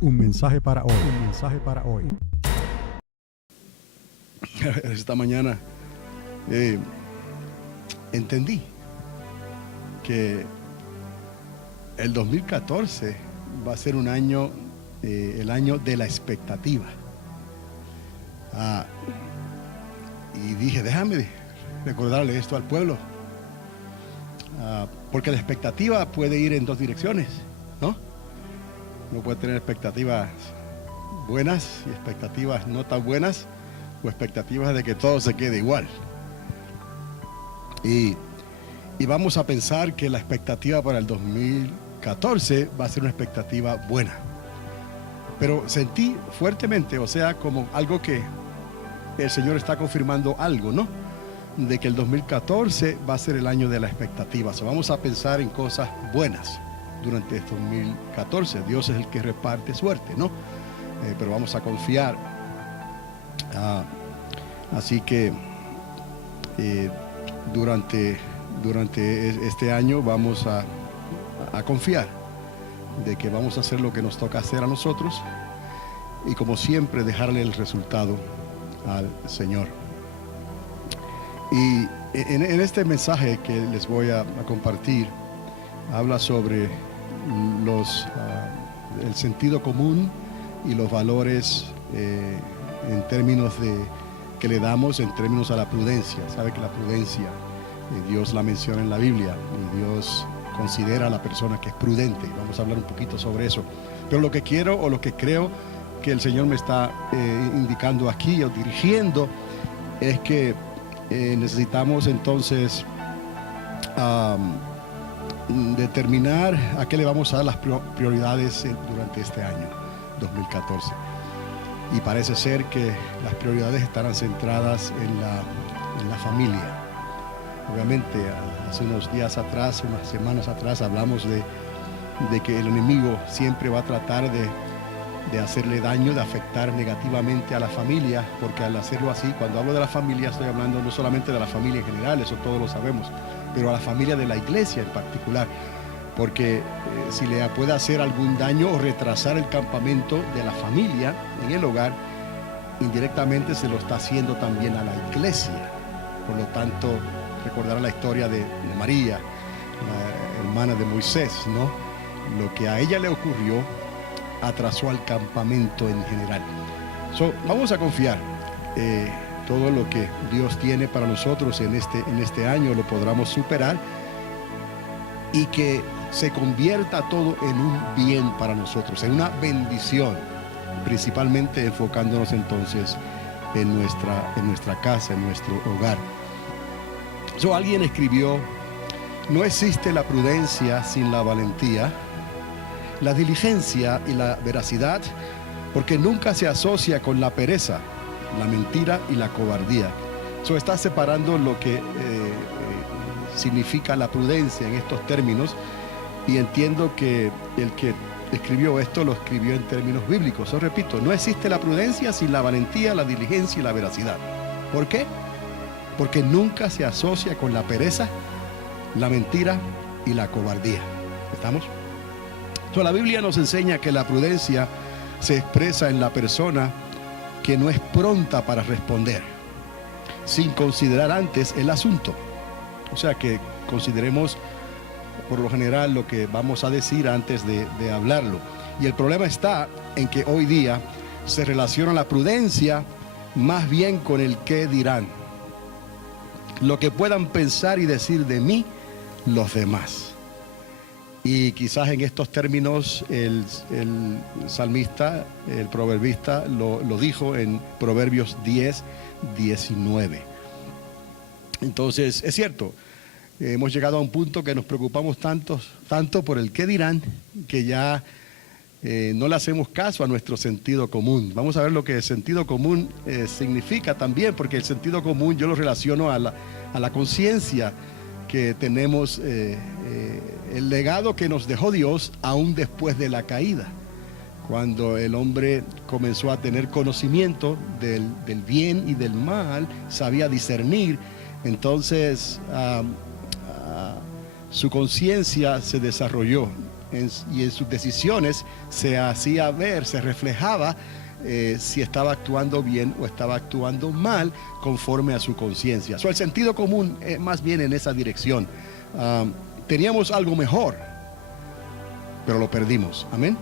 Un mensaje para hoy. Un mensaje para hoy. Esta mañana entendí que el 2014 va a ser un año, el año de la expectativa. Y dije, déjame recordarle esto al pueblo. Porque la expectativa puede ir en dos direcciones, ¿no? Uno puede tener expectativas buenas y expectativas no tan buenas, o expectativas de que todo se quede igual. Y vamos a pensar que la expectativa para el 2014 va a ser una expectativa buena. Pero sentí fuertemente, o sea, como algo que el Señor está confirmando algo, ¿no? De que el 2014 va a ser el año de la expectativa. So, vamos a pensar en cosas buenas durante este 2014. Dios es el que reparte suerte, ¿no? Pero vamos a confiar. Así que durante este año vamos a confiar de que vamos a hacer lo que nos toca hacer a nosotros y, como siempre, dejarle el resultado al Señor. Y en este mensaje que les voy a compartir, habla sobre el sentido común y los valores en términos que le damos en términos a la prudencia. Sabe que la prudencia, Dios la menciona en la Biblia, y Dios considera a la persona que es prudente. Vamos a hablar un poquito sobre eso. Pero lo que quiero, o lo que creo que el Señor me está indicando aquí o dirigiendo, es que necesitamos entonces determinar a qué le vamos a dar las prioridades durante este año 2014. Y parece ser que las prioridades estarán centradas en la familia. Obviamente, hace unos días atrás, unas semanas atrás, hablamos de que el enemigo siempre va a tratar de hacerle daño, de afectar negativamente a la familia, porque al hacerlo así, cuando hablo de la familia, estoy hablando no solamente de la familia en general, eso todos lo sabemos, pero a la familia de la iglesia en particular, porque si le puede hacer algún daño o retrasar el campamento de la familia en el hogar, indirectamente se lo está haciendo también a la iglesia. Por lo tanto, recordará la historia de María, la hermana de Moisés, ¿no? Lo que a ella le ocurrió atrasó al campamento en general. Vamos a confiar. Todo lo que Dios tiene para nosotros en este año lo podremos superar, y que se convierta todo en un bien para nosotros, en una bendición, principalmente enfocándonos entonces en nuestra casa, en nuestro hogar. Alguien escribió: no existe la prudencia sin la valentía, la diligencia y la veracidad, porque nunca se asocia con la pereza, la mentira y la cobardía. Está separando lo que significa la prudencia en estos términos, y entiendo que el que escribió esto lo escribió en términos bíblicos. Repito, no existe la prudencia sin la valentía, la diligencia y la veracidad. ¿Por qué? Porque nunca se asocia con la pereza, la mentira y la cobardía. ¿Estamos? La Biblia nos enseña que la prudencia se expresa en la persona que no es pronta para responder, sin considerar antes el asunto. O sea, que consideremos por lo general lo que vamos a decir antes de hablarlo. Y el problema está en que hoy día se relaciona la prudencia más bien con el qué dirán, lo que puedan pensar y decir de mí los demás. Y quizás en estos términos el salmista, el proverbista lo dijo en Proverbios 10:19. Entonces, es cierto, hemos llegado a un punto que nos preocupamos tanto por el qué dirán, que ya no le hacemos caso a nuestro sentido común. Vamos a ver lo que el sentido común significa también, porque el sentido común yo lo relaciono a la conciencia que tenemos, el legado que nos dejó Dios aún después de la caída, cuando el hombre comenzó a tener conocimiento del bien y del mal, sabía discernir. Entonces su conciencia se desarrolló y en sus decisiones se hacía ver, se reflejaba si estaba actuando bien o estaba actuando mal conforme a su conciencia. El sentido común más bien en esa dirección. Teníamos algo mejor, pero lo perdimos. Amén.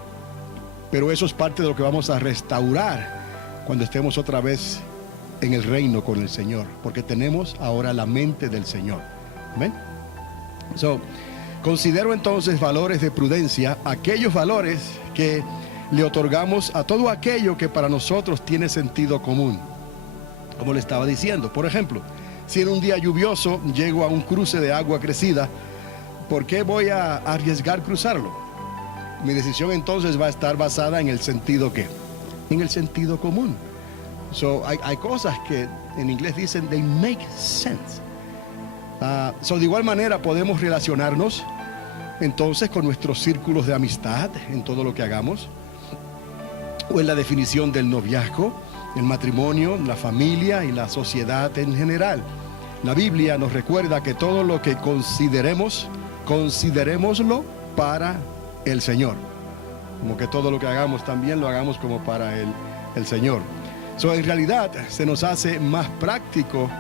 Pero eso es parte de lo que vamos a restaurar cuando estemos otra vez en el reino con el Señor, porque tenemos ahora la mente del Señor. Amén. Considero entonces valores de prudencia, aquellos valores que le otorgamos a todo aquello que para nosotros tiene sentido común. Como le estaba diciendo, por ejemplo, si en un día lluvioso llego a un cruce de agua crecida, ¿por qué voy a arriesgar cruzarlo? Mi decisión entonces va a estar basada en el sentido ¿qué? En el sentido común. Hay cosas que en inglés dicen they make sense. De igual manera podemos relacionarnos entonces con nuestros círculos de amistad en todo lo que hagamos, o en la definición del noviazgo, el matrimonio, la familia y la sociedad en general. La Biblia nos recuerda que todo lo que considerémoslo para el Señor. Como que todo lo que hagamos también lo hagamos como para el Señor. En realidad se nos hace más práctico,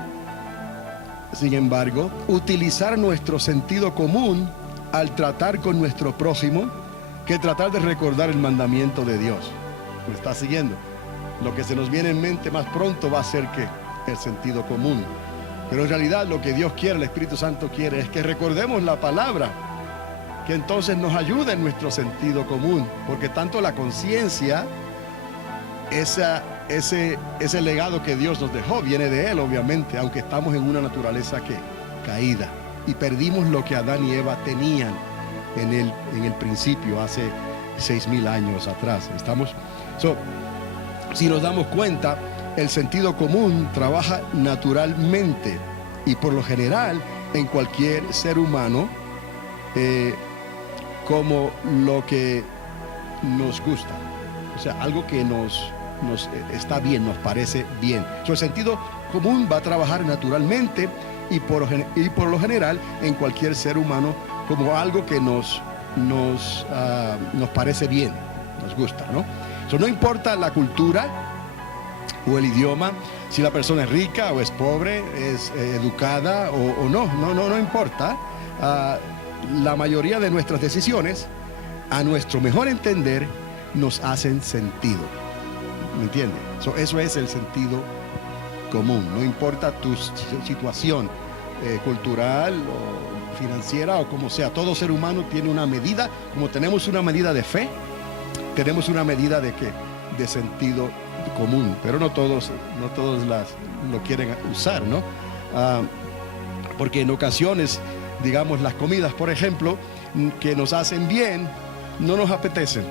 sin embargo, utilizar nuestro sentido común al tratar con nuestro prójimo que tratar de recordar el mandamiento de Dios. ¿Me está siguiendo? Lo que se nos viene en mente más pronto va a ser que el sentido común. Pero en realidad lo que Dios quiere, el Espíritu Santo quiere, es que recordemos la palabra, que entonces nos ayude en nuestro sentido común, porque tanto la conciencia, ese legado que Dios nos dejó, viene de Él, obviamente, aunque estamos en una naturaleza que caída y perdimos lo que Adán y Eva tenían en el principio, hace 6,000 años atrás. Si nos damos cuenta, el sentido común trabaja naturalmente y por lo general en cualquier ser humano como lo que nos gusta, o sea, algo que nos está bien, nos parece bien. El sentido común va a trabajar naturalmente y por lo general en cualquier ser humano como algo que nos parece bien, nos gusta, ¿no? No importa la cultura o el idioma, si la persona es rica o es pobre, es educada o no importa. La mayoría de nuestras decisiones, a nuestro mejor entender, nos hacen sentido. ¿Me entiende? Eso es el sentido común. No importa tu situación cultural o financiera o como sea, todo ser humano tiene una medida. Como tenemos una medida de fe, tenemos una medida de ¿qué? De sentido común, pero no todos lo quieren usar, ¿no? Porque en ocasiones, digamos, las comidas, por ejemplo, que nos hacen bien, no nos apetecen.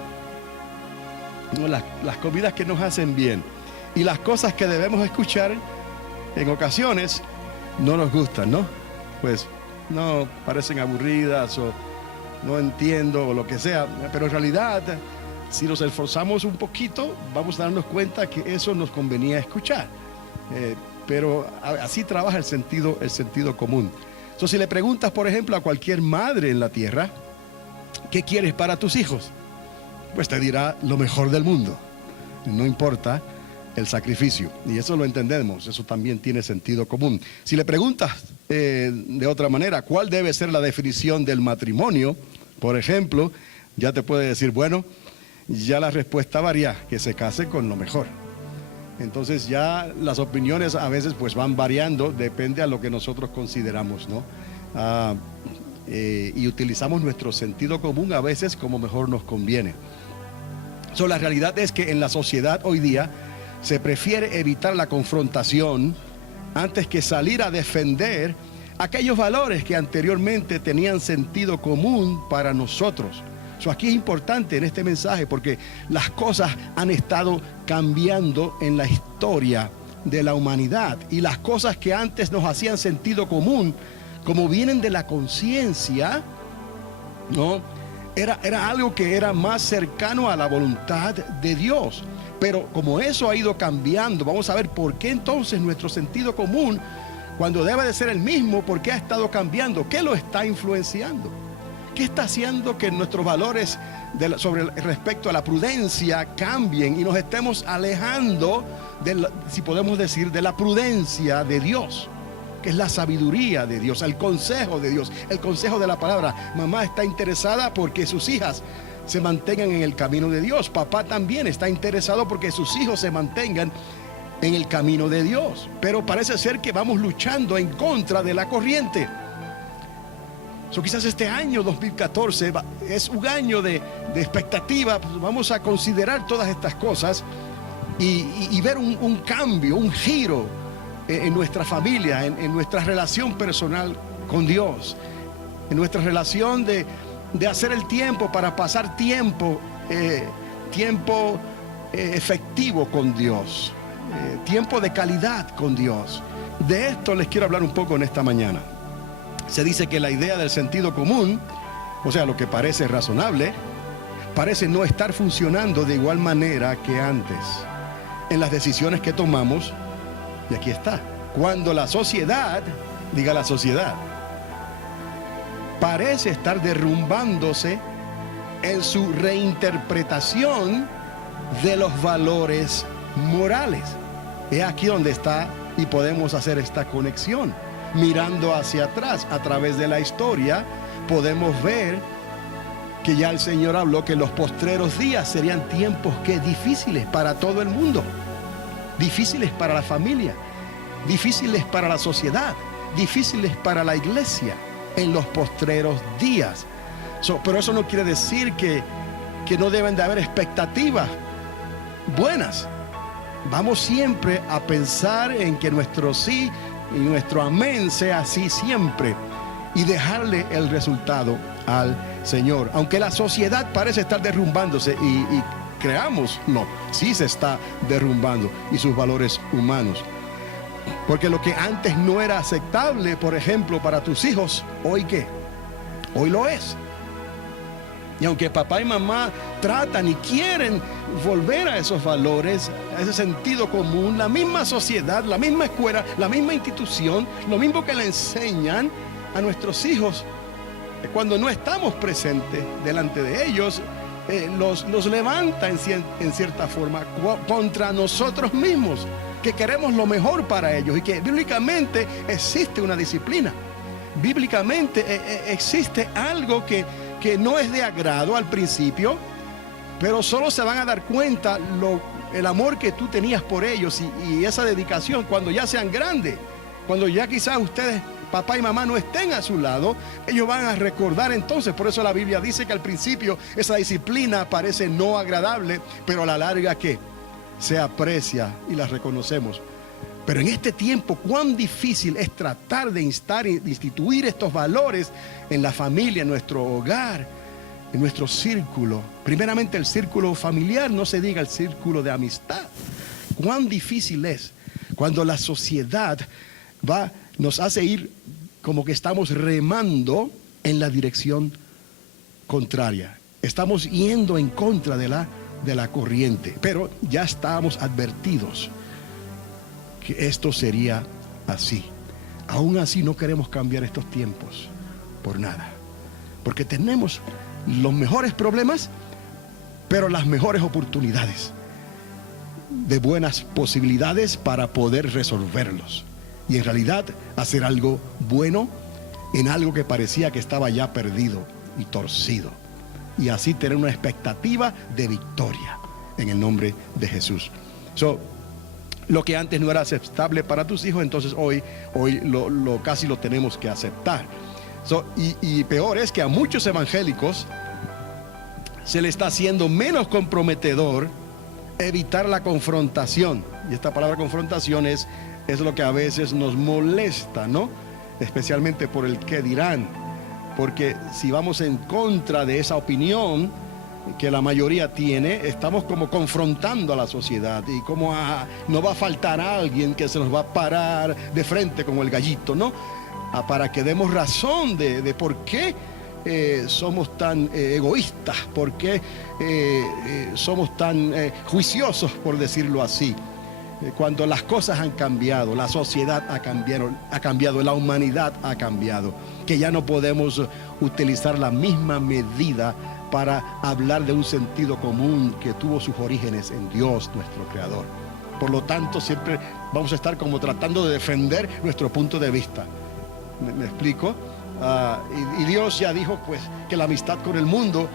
No, las comidas que nos hacen bien y las cosas que debemos escuchar en ocasiones no nos gustan, ¿no? Pues no, parecen aburridas o no entiendo o lo que sea, pero en realidad si nos esforzamos un poquito vamos a darnos cuenta que eso nos convenía escuchar, pero así trabaja el sentido común. Si le preguntas, por ejemplo, a cualquier madre en la tierra, ¿qué quieres para tus hijos? Pues te dirá lo mejor del mundo, no importa el sacrificio, y eso lo entendemos, eso también tiene sentido común. Si le preguntas de otra manera, ¿cuál debe ser la definición del matrimonio? Por ejemplo, ya te puede decir, bueno, ya la respuesta varía, que se case con lo mejor. Entonces ya las opiniones a veces pues van variando, depende a lo que nosotros consideramos, ¿no? Y utilizamos nuestro sentido común a veces como mejor nos conviene. La realidad es que en la sociedad hoy día se prefiere evitar la confrontación antes que salir a defender aquellos valores que anteriormente tenían sentido común para nosotros. Aquí es importante en este mensaje porque las cosas han estado cambiando en la historia de la humanidad y las cosas que antes nos hacían sentido común, como vienen de la conciencia, ¿no? Era algo que era más cercano a la voluntad de Dios. Pero como eso ha ido cambiando, vamos a ver por qué entonces nuestro sentido común, cuando debe de ser el mismo, por qué ha estado cambiando, qué lo está influenciando. ¿Qué está haciendo que nuestros valores respecto a la prudencia cambien y nos estemos alejando, si podemos decir, de la prudencia de Dios, que es la sabiduría de Dios, el consejo de Dios, el consejo de la palabra? Mamá está interesada porque sus hijas se mantengan en el camino de Dios. Papá también está interesado porque sus hijos se mantengan en el camino de Dios. Pero parece ser que vamos luchando en contra de la corriente. Quizás este año 2014 es un año de expectativa. Pues vamos a considerar todas estas cosas y ver un cambio, un giro en nuestra familia, en nuestra relación personal con Dios, en nuestra relación de hacer el tiempo para pasar tiempo efectivo con Dios, tiempo de calidad con Dios. De esto les quiero hablar un poco en esta mañana. Se dice que la idea del sentido común, o sea, lo que parece razonable, parece no estar funcionando de igual manera que antes en las decisiones que tomamos. Y aquí está: cuando la sociedad, diga la sociedad, parece estar derrumbándose en su reinterpretación de los valores morales. Es aquí donde está y podemos hacer esta conexión. Mirando hacia atrás, a través de la historia, podemos ver que ya el Señor habló que los postreros días serían tiempos difíciles para todo el mundo, difíciles para la familia, difíciles para la sociedad, difíciles para la iglesia en los postreros días. Pero eso no quiere decir que no deben de haber expectativas buenas. Vamos siempre a pensar en que nuestro sí y nuestro amén sea así siempre y dejarle el resultado al Señor. Aunque la sociedad parece estar derrumbándose y creámoslo, sí se está derrumbando, y sus valores humanos. Porque lo que antes no era aceptable, por ejemplo, para tus hijos, ¿hoy qué? Hoy lo es. Y aunque papá y mamá tratan y quieren volver a esos valores, a ese sentido común, la misma sociedad, la misma escuela, la misma institución, lo mismo que le enseñan a nuestros hijos, cuando no estamos presentes delante de ellos, los levanta en cierta forma contra nosotros mismos, que queremos lo mejor para ellos, y que bíblicamente existe una disciplina. Bíblicamente existe algo que no es de agrado al principio, pero solo se van a dar cuenta el amor que tú tenías por ellos y esa dedicación cuando ya sean grandes, cuando ya quizás ustedes, papá y mamá, no estén a su lado. Ellos van a recordar entonces. Por eso la Biblia dice que al principio esa disciplina parece no agradable, pero a la larga ¿qué? Se aprecia y la reconocemos. Pero en este tiempo, cuán difícil es tratar de instar y de instituir estos valores en la familia, en nuestro hogar, en nuestro círculo. Primeramente el círculo familiar, no se diga el círculo de amistad. Cuán difícil es cuando la sociedad nos hace ir como que estamos remando en la dirección contraria. Estamos yendo en contra de la corriente, pero ya estábamos advertidos que esto sería así. Aún así no queremos cambiar estos tiempos por nada, porque tenemos los mejores problemas, pero las mejores oportunidades de buenas posibilidades para poder resolverlos y en realidad hacer algo bueno en algo que parecía que estaba ya perdido y torcido, y así tener una expectativa de victoria en el nombre de Jesús. Lo que antes no era aceptable para tus hijos, entonces hoy casi lo tenemos que aceptar. Y peor es que a muchos evangélicos se le está haciendo menos comprometedor evitar la confrontación. Y esta palabra confrontación es lo que a veces nos molesta, ¿no? Especialmente por el qué dirán. Porque si vamos en contra de esa opinión que la mayoría tiene, estamos como confrontando a la sociedad, y como no va a faltar a alguien que se nos va a parar de frente como el gallito, ¿no? Para que demos razón de por qué somos tan egoístas, por qué somos tan juiciosos, por decirlo así. cuando las cosas han cambiado, la sociedad ha cambiado, la humanidad ha cambiado, que ya no podemos utilizar la misma medida para hablar de un sentido común que tuvo sus orígenes en Dios, nuestro Creador. Por lo tanto, siempre vamos a estar como tratando de defender nuestro punto de vista. ¿Me explico? Y Dios ya dijo pues que la amistad con el mundo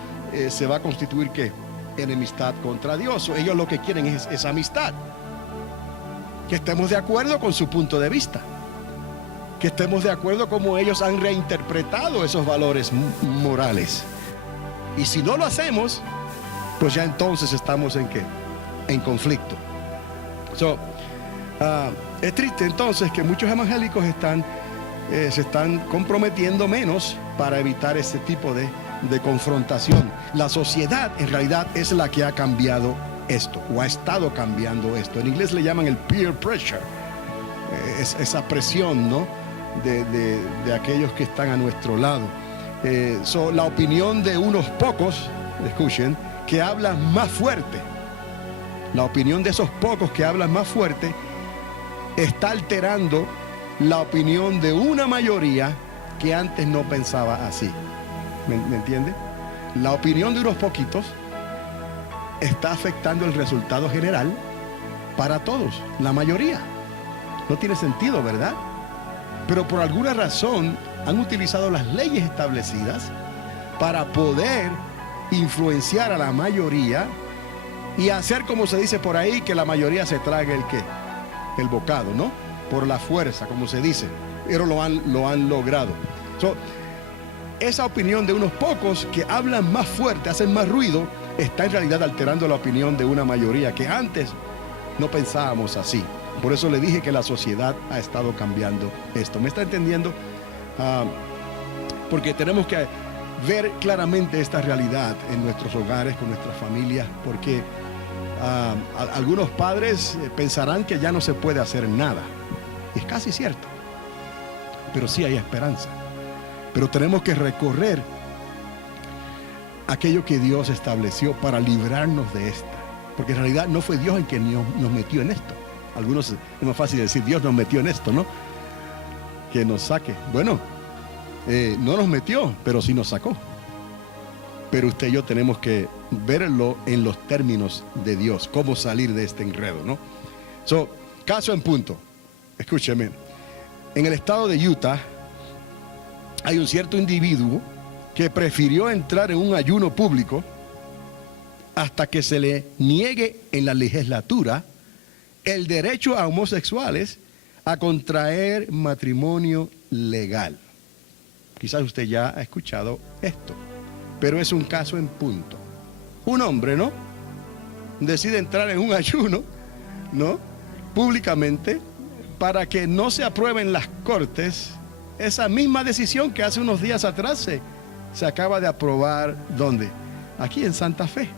se va a constituir ¿qué? Enemistad contra Dios. Ellos lo que quieren es esa amistad. Que estemos de acuerdo con su punto de vista, que estemos de acuerdo como ellos han reinterpretado esos valores morales. Y si no lo hacemos, pues ya entonces estamos en ¿qué? En conflicto. Es triste entonces que muchos evangélicos se están comprometiendo menos para evitar ese tipo de confrontación. La sociedad en realidad es la que ha cambiado esto, o ha estado cambiando esto. En inglés le llaman el peer pressure, esa presión, ¿no? de aquellos que están a nuestro lado. La opinión de unos pocos, escuchen, que hablan más fuerte, la opinión de esos pocos que hablan más fuerte está alterando la opinión de una mayoría que antes no pensaba así. ¿Me entiende? La opinión de unos poquitos está afectando el resultado general para todos, la mayoría. No tiene sentido, ¿verdad? Pero por alguna razón han utilizado las leyes establecidas para poder influenciar a la mayoría y hacer, como se dice por ahí, que la mayoría se trague el bocado, ¿no? Por la fuerza, como se dice. Pero lo han logrado. Esa opinión de unos pocos que hablan más fuerte, hacen más ruido, está en realidad alterando la opinión de una mayoría que antes no pensábamos así. Por eso le dije que la sociedad ha estado cambiando esto. ¿Me está entendiendo? Porque tenemos que ver claramente esta realidad en nuestros hogares, con nuestras familias, porque algunos padres pensarán que ya no se puede hacer nada. Es casi cierto, pero sí hay esperanza. Pero tenemos que recorrer aquello que Dios estableció para librarnos de esta. Porque en realidad no fue Dios el que nos metió en esto. Algunos es más fácil decir, Dios nos metió en esto, ¿no? Que nos saque. Bueno, no nos metió, pero sí nos sacó. Pero usted y yo tenemos que verlo en los términos de Dios, cómo salir de este enredo, ¿no? Caso en punto. Escúcheme. En el estado de Utah hay un cierto individuo que prefirió entrar en un ayuno público hasta que se le niegue en la legislatura el derecho a homosexuales a contraer matrimonio legal. Quizás usted ya ha escuchado esto, pero es un caso en punto. Un hombre, ¿no? Decide entrar en un ayuno, ¿no? Públicamente, para que no se apruebe en las cortes esa misma decisión que hace unos días atrás se acaba de aprobar. ¿Dónde? Aquí en Santa Fe.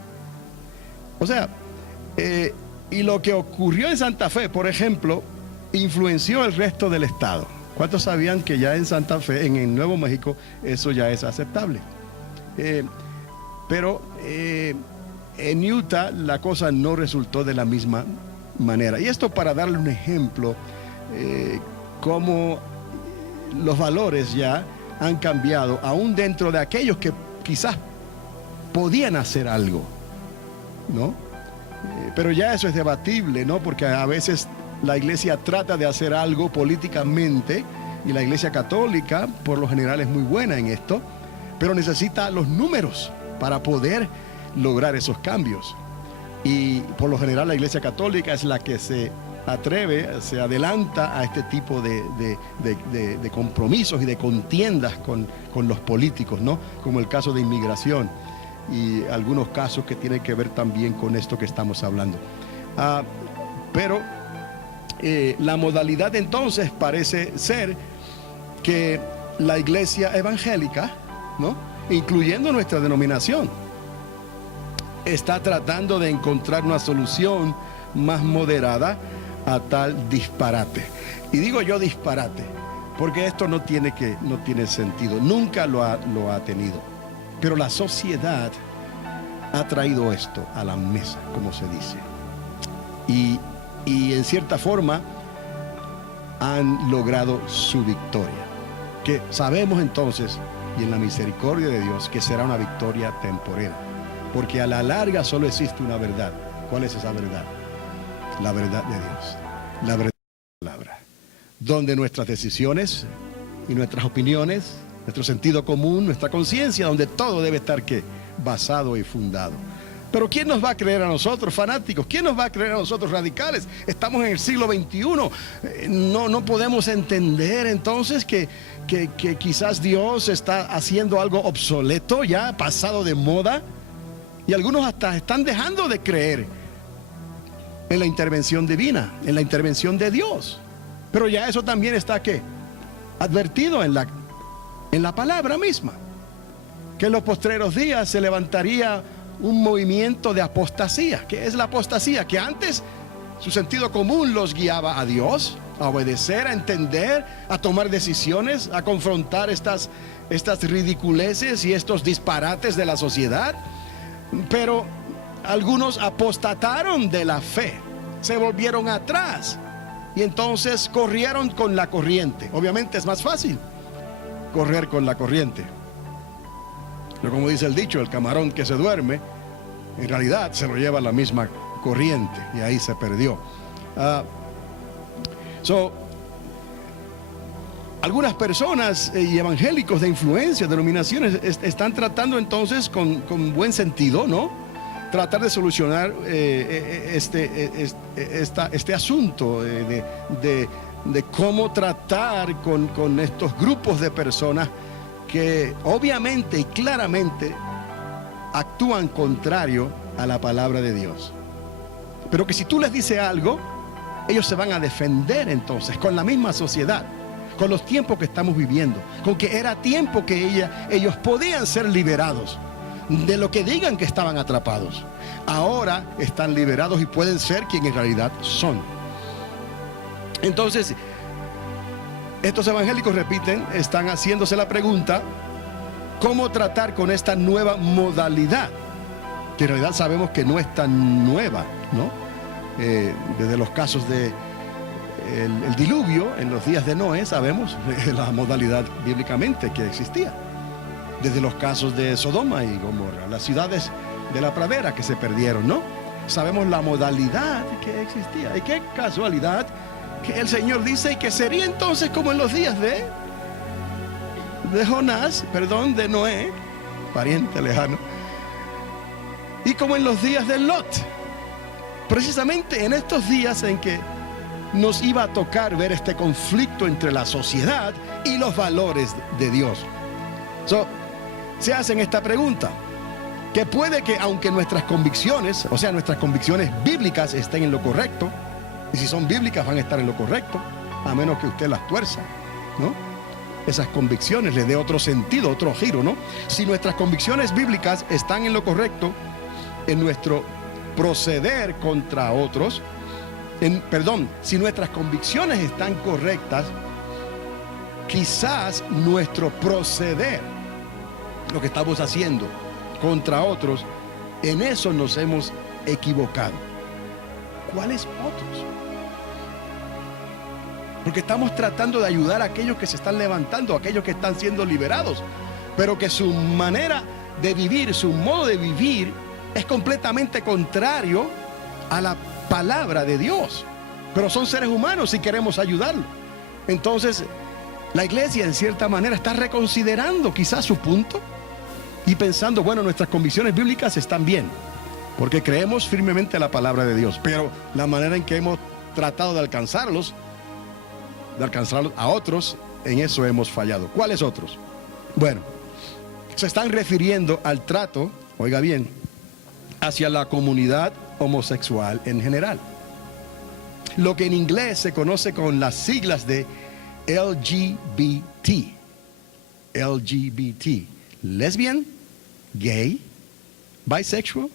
O sea, y lo que ocurrió en Santa Fe, por ejemplo, influenció el resto del estado. ¿Cuántos sabían que ya en Santa Fe, en el Nuevo México, eso ya es aceptable? Pero en Utah la cosa no resultó de la misma manera. Y esto para darle un ejemplo, cómo los valores ya han cambiado, aún dentro de aquellos que quizás podían hacer algo, ¿no? Pero ya eso es debatible, ¿no? Porque a veces la iglesia trata de hacer algo políticamente y la iglesia católica por lo general es muy buena en esto, pero necesita los números para poder lograr esos cambios. Y por lo general la iglesia católica es la que se atreve, se adelanta a este tipo de compromisos y de contiendas con los políticos, ¿no? Como el caso de inmigración y algunos casos que tienen que ver también con esto que estamos hablando. Pero la modalidad entonces parece ser que la iglesia evangélica, ¿no? Incluyendo nuestra denominación, está tratando de encontrar una solución más moderada a tal disparate. Y digo yo disparate, porque esto no tiene sentido, nunca lo ha tenido. Pero la sociedad ha traído esto a la mesa, como se dice. Y y en cierta forma han logrado su victoria. Que sabemos entonces, y en la misericordia de Dios, que será una victoria temporera. Porque a la larga solo existe una verdad. ¿Cuál es esa verdad? La verdad de Dios. La verdad de la palabra. Donde nuestras decisiones y nuestras opiniones, nuestro sentido común, nuestra conciencia, donde todo debe estar ¿qué? Basado y fundado. Pero ¿quién nos va a creer a nosotros, fanáticos? ¿Quién nos va a creer a nosotros, radicales? Estamos en el siglo XXI. No podemos entender entonces que quizás Dios está haciendo algo obsoleto, ya pasado de moda. Y algunos hasta están dejando de creer en la intervención divina, en la intervención de Dios. Pero ya eso también está ¿qué? Advertido en la palabra misma. Que en los postreros días se levantaría un movimiento de apostasía. ¿Qué es la apostasía? Que antes su sentido común los guiaba a Dios, a obedecer, a entender, a tomar decisiones, a confrontar estas ridiculeces y estos disparates de la sociedad. Pero algunos apostataron de la fe, se volvieron atrás y entonces corrieron con la corriente. Obviamente es más fácil correr con la corriente. Pero como dice el dicho, el camarón que se duerme, en realidad se lo lleva la misma corriente y ahí se perdió. Algunas personas y evangélicos de influencia, denominaciones, están tratando entonces con buen sentido, ¿no? Tratar de solucionar este asunto de cómo tratar con estos grupos de personas que obviamente y claramente actúan contrario a la palabra de Dios. Pero que si tú les dices algo, ellos se van a defender entonces con la misma sociedad, con los tiempos que estamos viviendo, con que era tiempo que ellos podían ser liberados de lo que digan que estaban atrapados. Ahora están liberados y pueden ser quien en realidad son. Entonces, estos evangélicos, repiten, están haciéndose la pregunta: ¿cómo tratar con esta nueva modalidad? Que en realidad sabemos que no es tan nueva, ¿no? Desde los casos de el diluvio, en los días de Noé, sabemos la modalidad bíblicamente que existía. Desde los casos de Sodoma y Gomorra, las ciudades de la pradera que se perdieron, ¿no? Sabemos la modalidad que existía. Y qué casualidad que el Señor dice que sería entonces como en los días de Noé, pariente lejano, y como en los días de Lot, precisamente en estos días en que nos iba a tocar ver este conflicto entre la sociedad y los valores de Dios. Se hacen esta pregunta, que puede que aunque nuestras convicciones, o sea, nuestras convicciones bíblicas estén en lo correcto, y si son bíblicas van a estar en lo correcto, a menos que usted las tuerza, ¿no? Esas convicciones le dé otro sentido, otro giro, ¿no? Si nuestras convicciones bíblicas están en lo correcto, en nuestro proceder contra otros, si nuestras convicciones están correctas, quizás nuestro proceder, lo que estamos haciendo contra otros, en eso nos hemos equivocado. ¿Cuáles otros? Porque estamos tratando de ayudar a aquellos que se están levantando, a aquellos que están siendo liberados, pero que su manera de vivir, su modo de vivir es completamente contrario a la palabra de Dios. Pero son seres humanos y queremos ayudarlos. Entonces, la iglesia en cierta manera está reconsiderando quizás su punto y pensando, bueno, nuestras convicciones bíblicas están bien, porque creemos firmemente la palabra de Dios, pero la manera en que hemos tratado de alcanzarlos a otros, en eso hemos fallado. ¿Cuáles otros? Bueno, se están refiriendo al trato, oiga bien, hacia la comunidad homosexual en general. Lo que en inglés se conoce con las siglas de LGBT. LGBT. Lesbian, gay, bisexual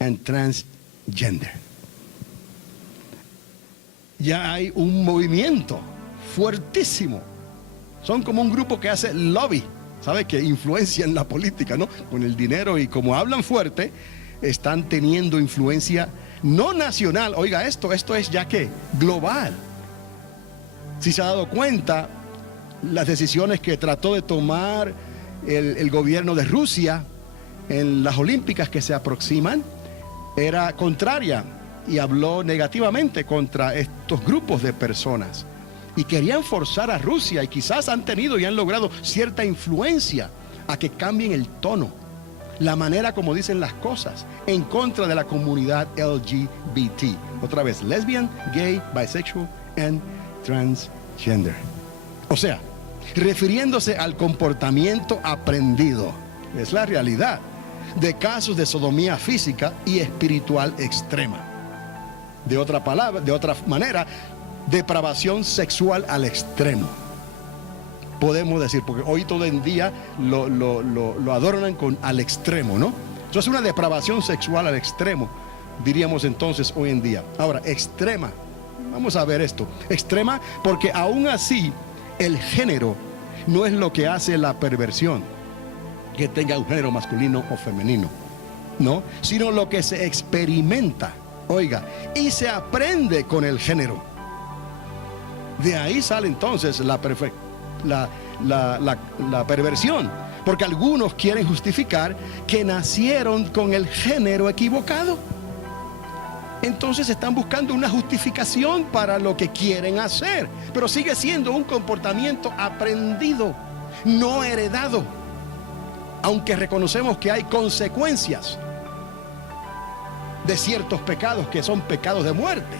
and transgender. Ya hay un movimiento fuertísimo. Son como un grupo que hace lobby, ¿sabe? Que influencia en la política, ¿no? Con el dinero, y como hablan fuerte, están teniendo influencia no nacional. Oiga esto es ya que global. Si se ha dado cuenta, las decisiones que trató de tomar el gobierno de Rusia en las Olímpicas que se aproximan era contraria y habló negativamente contra estos grupos de personas y querían forzar a Rusia, y quizás han tenido y han logrado cierta influencia a que cambien el tono, la manera como dicen las cosas en contra de la comunidad LGBT. Otra vez, lesbian, gay, bisexual and transgender. O sea, refiriéndose al comportamiento aprendido, es la realidad, de casos de sodomía física y espiritual extrema. De otra manera, depravación sexual al extremo. Podemos decir, porque hoy todo el día lo adornan con al extremo, ¿no? Eso es una depravación sexual al extremo, diríamos entonces hoy en día. Ahora, extrema, vamos a ver esto. Extrema porque aún así el género no es lo que hace la perversión, que tenga un género masculino o femenino, no, sino lo que se experimenta, oiga, y se aprende con el género. De ahí sale entonces la perversión, porque algunos quieren justificar que nacieron con el género equivocado. Entonces están buscando una justificación para lo que quieren hacer, pero sigue siendo un comportamiento aprendido, no heredado, aunque reconocemos que hay consecuencias de ciertos pecados que son pecados de muerte.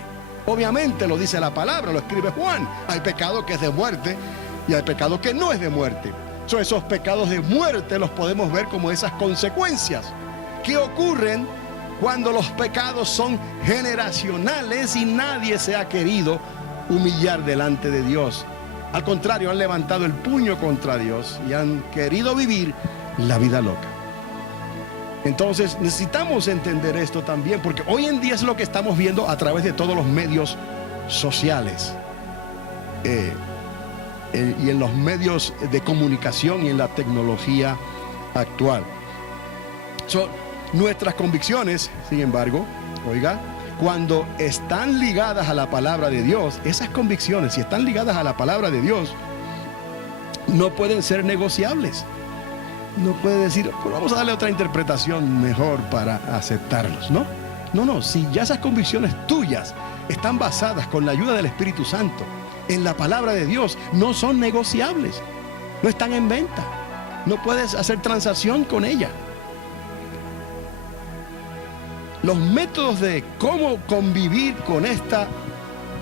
Obviamente lo dice la palabra, lo escribe Juan. Hay pecado que es de muerte y hay pecado que no es de muerte. Esos pecados de muerte los podemos ver como esas consecuencias que ocurren cuando los pecados son generacionales y nadie se ha querido humillar delante de Dios. Al contrario, han levantado el puño contra Dios y han querido vivir la vida loca. Entonces necesitamos entender esto también, porque hoy en día es lo que estamos viendo a través de todos los medios sociales y en los medios de comunicación y en la tecnología actual. Nuestras convicciones, sin embargo, oiga, cuando están ligadas a la palabra de Dios, esas convicciones, si están ligadas a la palabra de Dios, no pueden ser negociables. No puede decir, pues vamos a darle otra interpretación mejor para aceptarlos, ¿no? No, si ya esas convicciones tuyas están basadas con la ayuda del Espíritu Santo en la palabra de Dios, no son negociables, no están en venta, no puedes hacer transacción con ella. Los métodos de cómo convivir con esta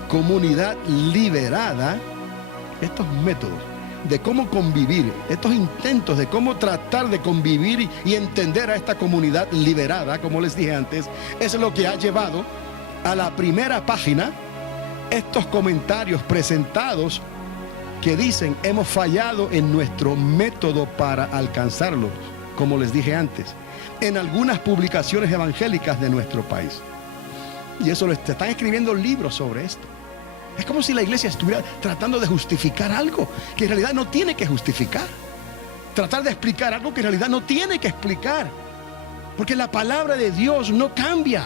comunidad liberada, estos métodos de cómo convivir, estos intentos de cómo tratar de convivir y entender a esta comunidad liberada, como les dije antes, es lo que ha llevado a la primera página estos comentarios presentados que dicen: hemos fallado en nuestro método para alcanzarlos, como les dije antes, en algunas publicaciones evangélicas de nuestro país. Y eso están escribiendo libros sobre esto. Es como si la iglesia estuviera tratando de justificar algo que en realidad no tiene que justificar. Tratar de explicar algo que en realidad no tiene que explicar. Porque la palabra de Dios no cambia.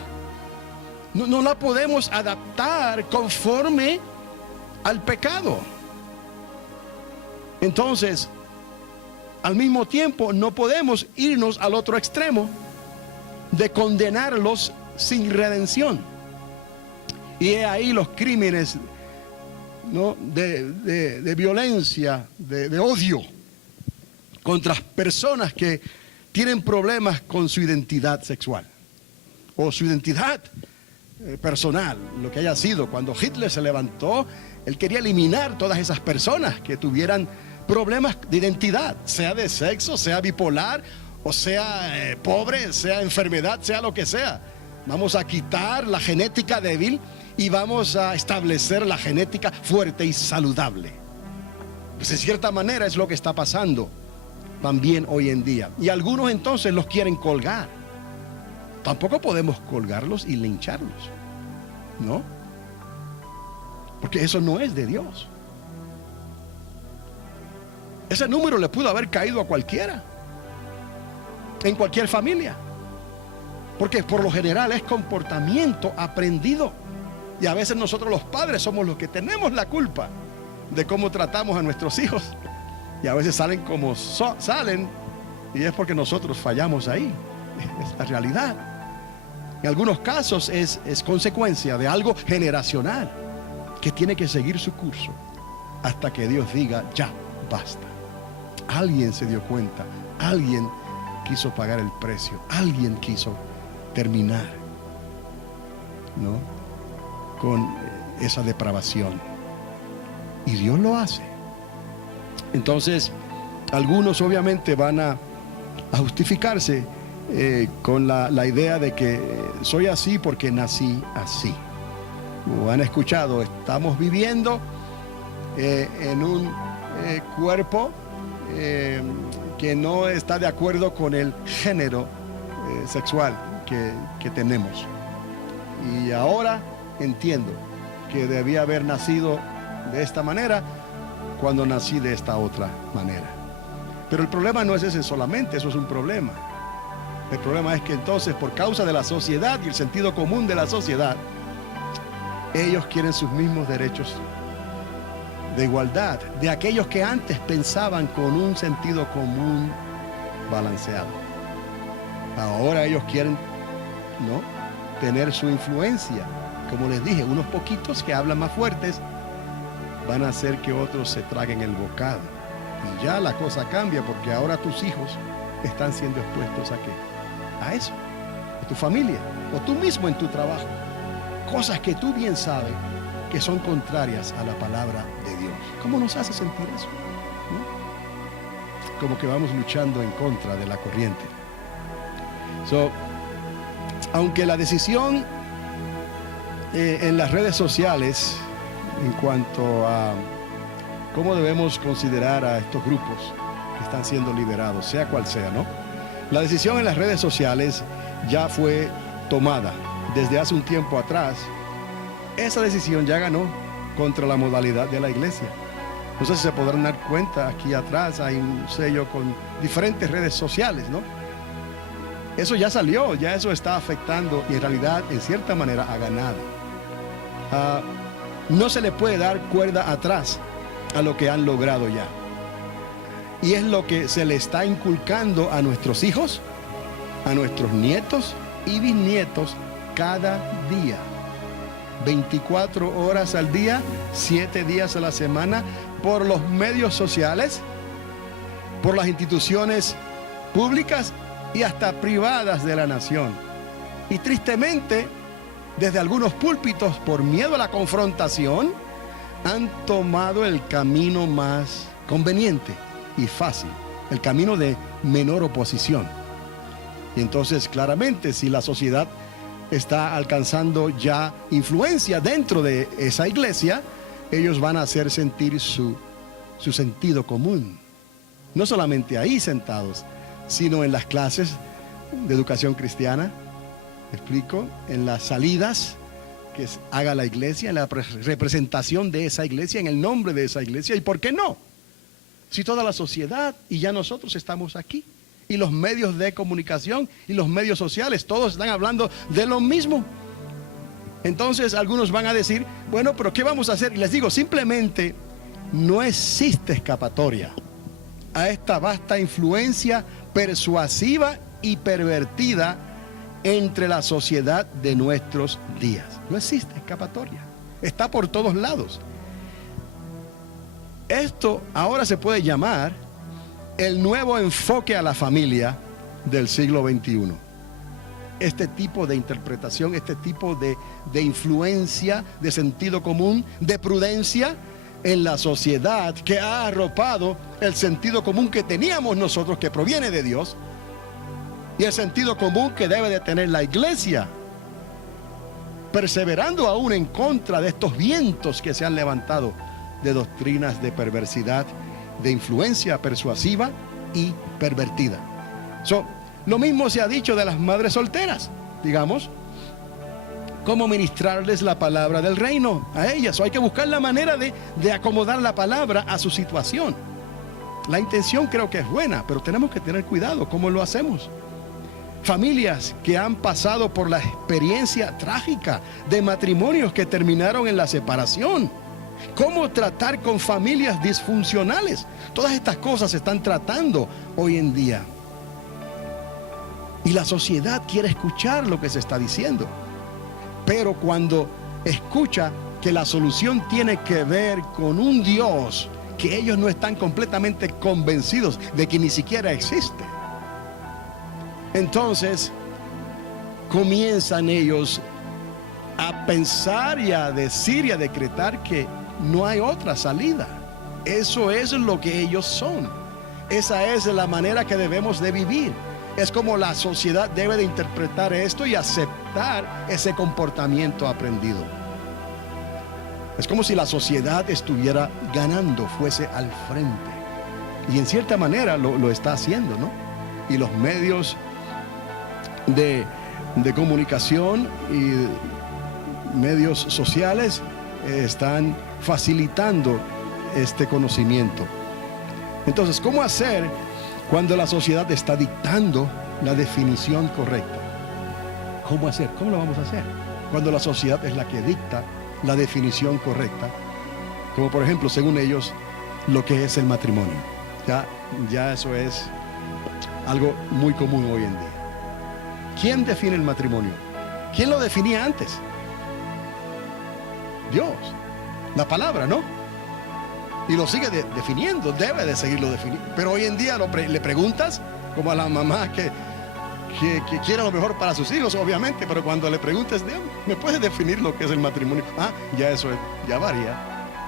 No la podemos adaptar conforme al pecado. Entonces, al mismo tiempo, no podemos irnos al otro extremo de condenarlos sin redención. Y he ahí los crímenes, ¿no?, de violencia, de odio contra personas que tienen problemas con su identidad sexual o su identidad personal, lo que haya sido. Cuando Hitler se levantó, él quería eliminar todas esas personas que tuvieran problemas de identidad, sea de sexo, sea bipolar, o sea pobre, sea enfermedad, sea lo que sea. Vamos a quitar la genética débil y vamos a establecer la genética fuerte y saludable. Pues en cierta manera es lo que está pasando también hoy en día. Y algunos entonces los quieren colgar. Tampoco podemos colgarlos y lincharlos, ¿no? Porque eso no es de Dios. Ese número le pudo haber caído a cualquiera, en cualquier familia. Porque por lo general es comportamiento aprendido. Y a veces nosotros los padres somos los que tenemos la culpa de cómo tratamos a nuestros hijos. Y a veces salen como salen, y es porque nosotros fallamos ahí. Es la realidad. En algunos casos es consecuencia de algo generacional que tiene que seguir su curso hasta que Dios diga, ya, basta. Alguien se dio cuenta, alguien quiso pagar el precio, alguien quiso terminar, ¿no?, con esa depravación. Y Dios lo hace. Entonces, algunos obviamente van a justificarse con la idea de que soy así porque nací así. Como han escuchado, estamos viviendo en un cuerpo que no está de acuerdo con el género sexual que tenemos. Y ahora entiendo que debía haber nacido de esta manera cuando nací de esta otra manera. Pero el problema no es ese solamente, eso es un problema. El problema es que entonces, por causa de la sociedad y el sentido común de la sociedad, ellos quieren sus mismos derechos de igualdad de aquellos que antes pensaban con un sentido común balanceado. Ahora ellos quieren, ¿no?, tener su influencia. Como les dije, unos poquitos que hablan más fuertes van a hacer que otros se traguen el bocado. Y ya la cosa cambia, porque ahora tus hijos están siendo expuestos ¿a qué? A eso, a tu familia o tú mismo en tu trabajo. Cosas que tú bien sabes que son contrarias a la palabra de Dios. ¿Cómo nos hace sentir eso? ¿No? Como que vamos luchando en contra de la corriente. Aunque la decisión en las redes sociales en cuanto a cómo debemos considerar a estos grupos que están siendo liberados, sea cual sea, ¿no? La decisión en las redes sociales ya fue tomada desde hace un tiempo atrás. Esa decisión ya ganó contra la modalidad de la iglesia. No sé si se podrán dar cuenta, aquí atrás hay un sello con diferentes redes sociales, ¿no? Eso ya salió, ya eso está afectando y en realidad, en cierta manera, ha ganado. No se le puede dar cuerda atrás a lo que han logrado ya. Y es lo que se le está inculcando a nuestros hijos, a nuestros nietos y bisnietos cada día. 24 horas al día, 7 días a la semana, por los medios sociales, por las instituciones públicas y hasta privadas de la nación. Y tristemente, desde algunos púlpitos, por miedo a la confrontación, han tomado el camino más conveniente y fácil, el camino de menor oposición. Y entonces, claramente, si la sociedad está alcanzando ya influencia dentro de esa iglesia, ellos van a hacer sentir su sentido común. No solamente ahí sentados, sino en las clases de educación cristiana, ¿me explico? En las salidas que haga la iglesia, en la representación de esa iglesia, en el nombre de esa iglesia. ¿Y por qué no? Si toda la sociedad y ya nosotros estamos aquí, y los medios de comunicación y los medios sociales, todos están hablando de lo mismo. Entonces algunos van a decir, bueno, pero ¿qué vamos a hacer? Y les digo, simplemente no existe escapatoria a esta vasta influencia persuasiva y pervertida entre la sociedad de nuestros días. No existe escapatoria. Está por todos lados. Esto ahora se puede llamar el nuevo enfoque a la familia del siglo XXI. Este tipo de interpretación, este tipo de influencia, de sentido común, de prudencia en la sociedad que ha arropado el sentido común que teníamos nosotros, que proviene de Dios, y el sentido común que debe de tener la iglesia, perseverando aún en contra de estos vientos que se han levantado de doctrinas de perversidad, de influencia persuasiva y pervertida. Lo mismo se ha dicho de las madres solteras, digamos, cómo ministrarles la palabra del reino a ellas. Hay que buscar la manera de acomodar la palabra a su situación. La intención creo que es buena, pero tenemos que tener cuidado cómo lo hacemos. Familias que han pasado por la experiencia trágica de matrimonios que terminaron en la separación. Cómo tratar con familias disfuncionales. Todas estas cosas se están tratando hoy en día. Y la sociedad quiere escuchar lo que se está diciendo. Pero cuando escucha que la solución tiene que ver con un Dios que ellos no están completamente convencidos de que ni siquiera existe, entonces comienzan ellos a pensar y a decir y a decretar que no hay otra salida. Eso es lo que ellos son. Esa es la manera que debemos de vivir. Es como la sociedad debe de interpretar esto y aceptar ese comportamiento aprendido. Es como si la sociedad estuviera ganando, fuese al frente. Y en cierta manera lo está haciendo, ¿no? Y los medios de comunicación y medios sociales están facilitando este conocimiento. Entonces, ¿cómo hacer cuando la sociedad está dictando la definición correcta? ¿Cómo hacer? ¿Cómo lo vamos a hacer? Cuando la sociedad es la que dicta la definición correcta, como por ejemplo, según ellos, lo que es el matrimonio. Ya eso es algo muy común hoy en día. ¿Quién define el matrimonio? ¿Quién lo definía antes? Dios, la palabra, ¿no? Y lo sigue definiendo, debe de seguirlo definiendo. Pero hoy en día le preguntas, como a la mamá que quiere lo mejor para sus hijos, obviamente, pero cuando le preguntas, ¿me puedes definir lo que es el matrimonio? Ya eso ya varía.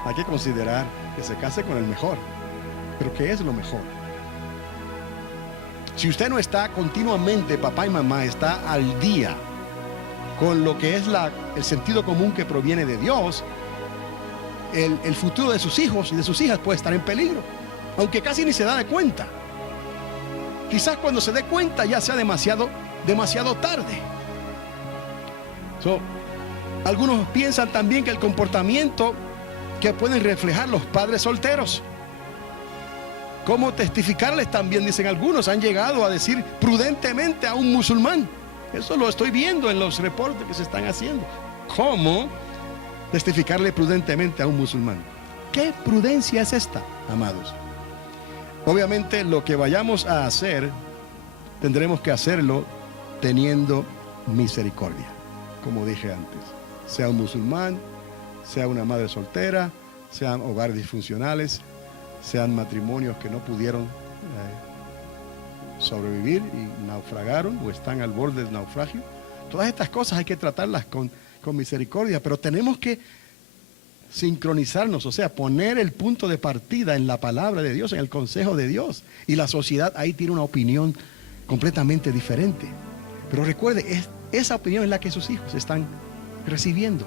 Hay que considerar que se case con el mejor. Pero ¿qué es lo mejor? Si usted no está continuamente, papá y mamá, está al día con lo que es el sentido común que proviene de Dios, el futuro de sus hijos y de sus hijas puede estar en peligro, aunque casi ni se da de cuenta. Quizás cuando se dé cuenta ya sea demasiado tarde. Algunos piensan también que el comportamiento que pueden reflejar los padres solteros, cómo testificarles también, dicen algunos, han llegado a decir prudentemente a un musulmán. Eso lo estoy viendo en los reportes que se están haciendo. ¿Cómo testificarle prudentemente a un musulmán? ¿Qué prudencia es esta, amados? Obviamente lo que vayamos a hacer, tendremos que hacerlo teniendo misericordia, como dije antes. Sea un musulmán, sea una madre soltera, sean hogares disfuncionales, sean matrimonios que no pudieron sobrevivir y naufragaron o están al borde del naufragio. Todas estas cosas hay que tratarlas con misericordia, pero tenemos que sincronizarnos, o sea, poner el punto de partida en la palabra de Dios, en el consejo de Dios. Y la sociedad ahí tiene una opinión completamente diferente. Pero recuerde, esa opinión es la que sus hijos están recibiendo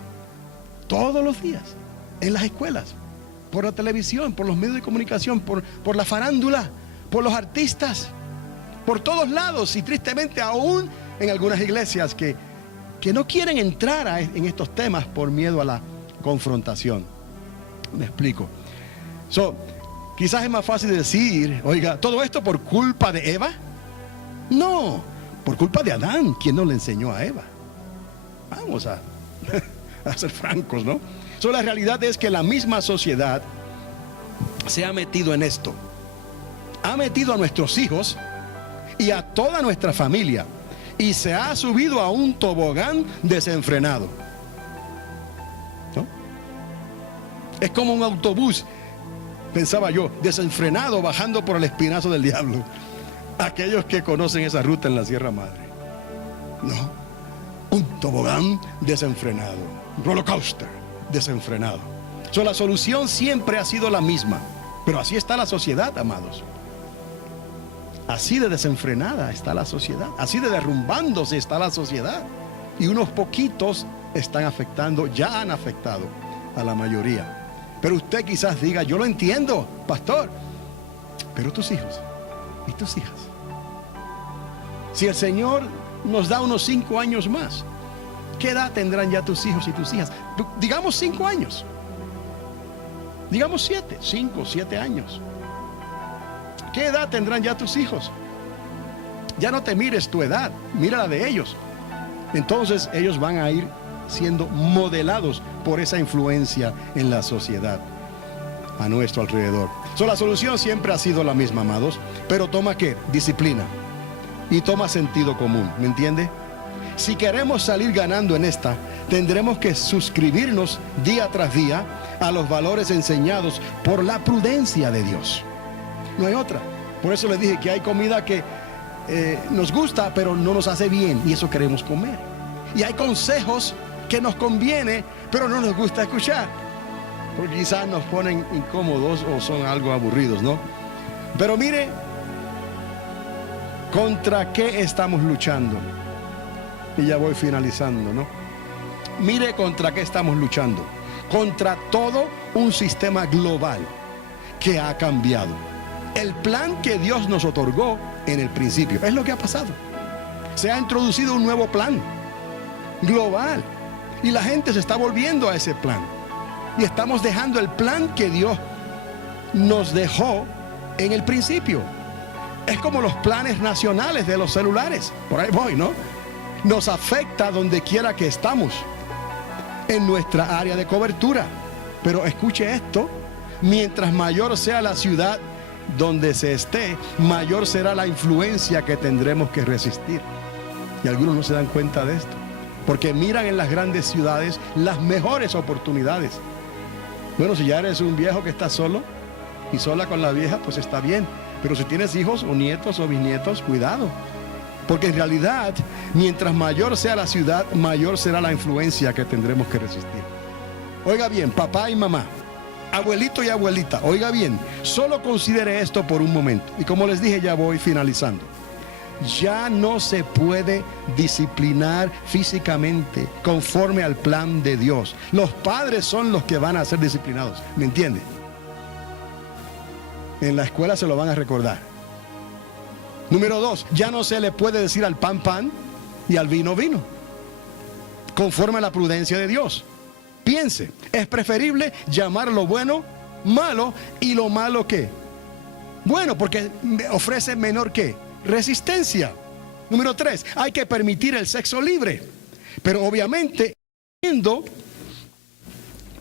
todos los días, en las escuelas, por la televisión, por los medios de comunicación, por la farándula, por los artistas, por todos lados, y tristemente aún en algunas iglesias que no quieren entrar en estos temas por miedo a la confrontación. Me explico. Quizás es más fácil decir, oiga, ¿todo esto por culpa de Eva? No, por culpa de Adán, quien no le enseñó a Eva. Vamos a ser francos, ¿no? La realidad es que la misma sociedad se ha metido en esto. Ha metido a nuestros hijos y a toda nuestra familia, y se ha subido a un tobogán desenfrenado, ¿no? Es como un autobús, pensaba yo, desenfrenado, bajando por el espinazo del diablo. Aquellos que conocen esa ruta en la Sierra Madre, no, un tobogán desenfrenado, roller coaster desenfrenado. La solución siempre ha sido la misma, pero así está la sociedad, amados. Así de desenfrenada está la sociedad, así de derrumbándose está la sociedad, y unos poquitos están afectando, ya han afectado a la mayoría. Pero usted quizás diga, yo lo entiendo, pastor, pero tus hijos y tus hijas, si el Señor nos da unos 5 años más, ¿qué edad tendrán ya tus hijos y tus hijas? Digamos 5 años, digamos 5 o 7 años. ¿Qué edad tendrán ya tus hijos? Ya no te mires tu edad, mira la de ellos. Entonces ellos van a ir siendo modelados por esa influencia en la sociedad a nuestro alrededor. La solución siempre ha sido la misma, amados, pero toma ¿qué? Disciplina y toma sentido común, ¿me entiende? Si queremos salir ganando en esta, tendremos que suscribirnos día tras día a los valores enseñados por la prudencia de Dios. No hay otra. Por eso les dije que hay comida que nos gusta, pero no nos hace bien, y eso queremos comer. Y hay consejos que nos conviene, pero no nos gusta escuchar, porque quizás nos ponen incómodos o son algo aburridos, ¿no? Pero mire, ¿contra qué estamos luchando? Y ya voy finalizando, ¿no? Mire contra qué estamos luchando. Contra todo un sistema global que ha cambiado. El plan que Dios nos otorgó en el principio, es lo que ha pasado. Se ha introducido un nuevo plan global y la gente se está volviendo a ese plan. Y estamos dejando el plan que Dios nos dejó en el principio. Es como los planes nacionales de los celulares. Por ahí voy, ¿no? Nos afecta donde quiera que estamos, en nuestra área de cobertura. Pero escuche esto: mientras mayor sea la ciudad donde se esté, mayor será la influencia que tendremos que resistir. Y algunos no se dan cuenta de esto, porque miran en las grandes ciudades las mejores oportunidades. Bueno, si ya eres un viejo que está solo y sola con la vieja, pues está bien. Pero si tienes hijos o nietos o bisnietos, cuidado. Porque en realidad, mientras mayor sea la ciudad, mayor será la influencia que tendremos que resistir. Oiga bien, papá y mamá, abuelito y abuelita, oiga bien, solo considere esto por un momento. Y como les dije, ya voy finalizando. Ya no se puede disciplinar físicamente conforme al plan de Dios. Los padres son los que van a ser disciplinados, ¿me entiende? En la escuela se lo van a recordar. Número 2, ya no se le puede decir al pan pan y al vino vino, conforme a la prudencia de Dios. Piense, es preferible llamar lo bueno malo y lo malo ¿qué? Bueno, porque ofrece menor ¿qué? Resistencia. Número 3, hay que permitir el sexo libre, pero obviamente viendo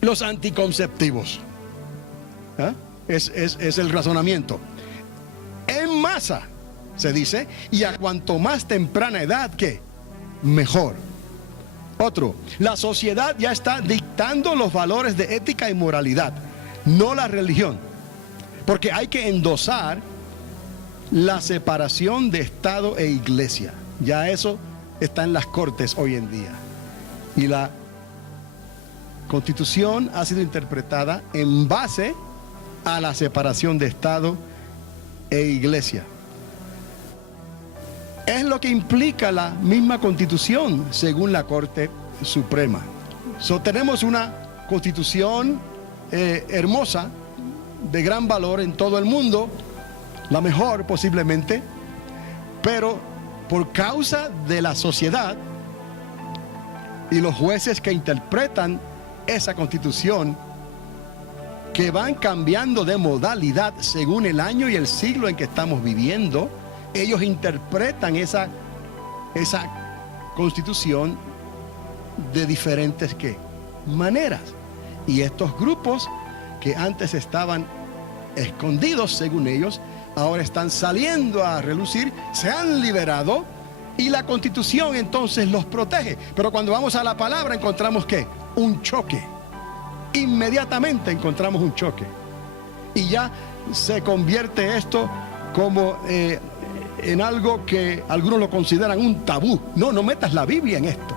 los anticonceptivos. ¿Ah? Es el razonamiento. En masa, se dice, y a cuanto más temprana edad, ¿qué? Mejor. Otro, la sociedad ya está dictando los valores de ética y moralidad, no la religión, porque hay que endosar la separación de Estado e Iglesia. Ya eso está en las cortes hoy en día. Y la Constitución ha sido interpretada en base a la separación de Estado e Iglesia. Es lo que implica la misma Constitución según la Corte Suprema. Tenemos una Constitución hermosa, de gran valor en todo el mundo, la mejor posiblemente, pero por causa de la sociedad y los jueces que interpretan esa Constitución, que van cambiando de modalidad según el año y el siglo en que estamos viviendo, ellos interpretan esa Constitución de diferentes ¿qué? Maneras. Y estos grupos que antes estaban escondidos según ellos, ahora están saliendo a relucir, se han liberado y la Constitución entonces los protege. Pero cuando vamos a la palabra encontramos ¿qué? Un choque. Inmediatamente encontramos un choque. Y ya se convierte esto como en algo que algunos lo consideran un tabú. No metas la Biblia en esto.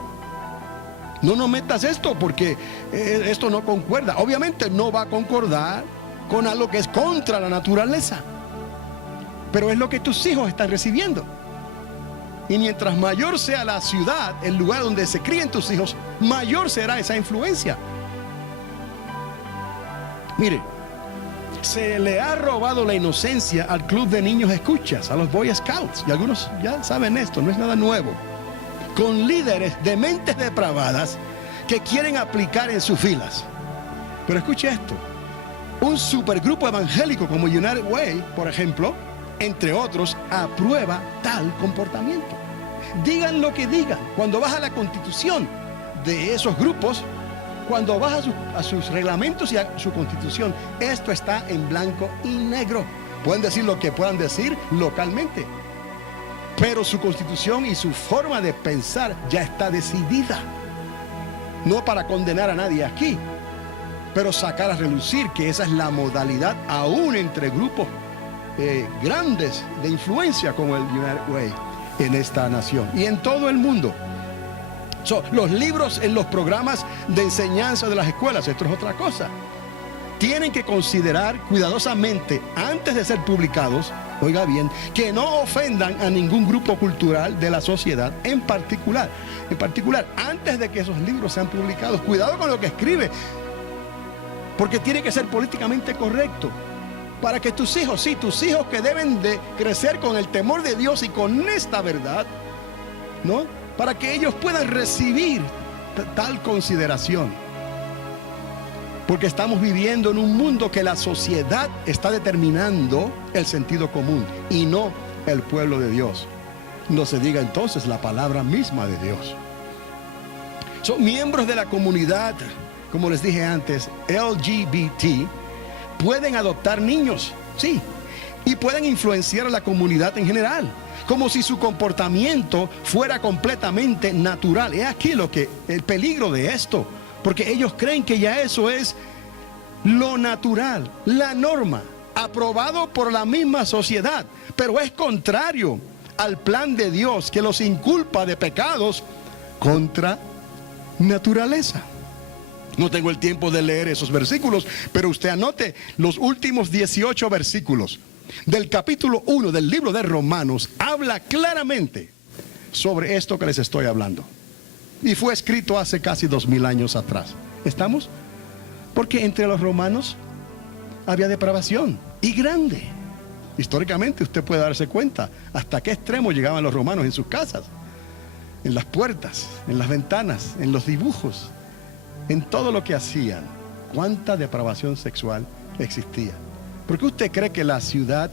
No metas esto porque esto no concuerda. Obviamente no va a concordar con algo que es contra la naturaleza, pero es lo que tus hijos están recibiendo. Y mientras mayor sea la ciudad, el lugar donde se críen tus hijos, mayor será esa influencia. Mire, se le ha robado la inocencia al club de niños escuchas, a los Boy Scouts, y algunos ya saben esto, no es nada nuevo, con líderes de mentes depravadas que quieren aplicar en sus filas. Pero escuche esto: un supergrupo evangélico como United Way, por ejemplo, entre otros, aprueba tal comportamiento. Digan lo que digan, cuando vas a la constitución de esos grupos, cuando vas a sus reglamentos y a su constitución, esto está en blanco y negro. Pueden decir lo que puedan decir localmente, pero su constitución y su forma de pensar ya está decidida. No para condenar a nadie aquí, pero sacar a relucir que esa es la modalidad aún entre grupos grandes de influencia como el United Way en esta nación y en todo el mundo. Los libros en los programas de enseñanza de las escuelas, esto es otra cosa. Tienen que considerar cuidadosamente antes de ser publicados, oiga bien, que no ofendan a ningún grupo cultural de la sociedad en particular. En particular, antes de que esos libros sean publicados, cuidado con lo que escribe, porque tiene que ser políticamente correcto. Para que tus hijos, sí, tus hijos que deben de crecer con el temor de Dios y con esta verdad, ¿no? Para que ellos puedan recibir tal consideración. Porque estamos viviendo en un mundo que la sociedad está determinando el sentido común y no el pueblo de Dios. No se diga entonces la palabra misma de Dios. Son miembros de la comunidad, como les dije antes, LGBT, pueden adoptar niños, sí, y pueden influenciar a la comunidad en general, como si su comportamiento fuera completamente natural. Es aquí el peligro de esto, porque ellos creen que ya eso es lo natural, la norma, aprobado por la misma sociedad, pero es contrario al plan de Dios que los inculpa de pecados contra naturaleza. No tengo el tiempo de leer esos versículos, pero usted anote los últimos 18 versículos del capítulo 1 del libro de Romanos. Habla claramente sobre esto que les estoy hablando. Y fue escrito hace casi 2000 años atrás. ¿Estamos? Porque entre los romanos había depravación y grande. Históricamente usted puede darse cuenta hasta qué extremo llegaban los romanos en sus casas, en las puertas, en las ventanas, en los dibujos, en todo lo que hacían. Cuánta depravación sexual existía. ¿Por qué usted cree que la ciudad,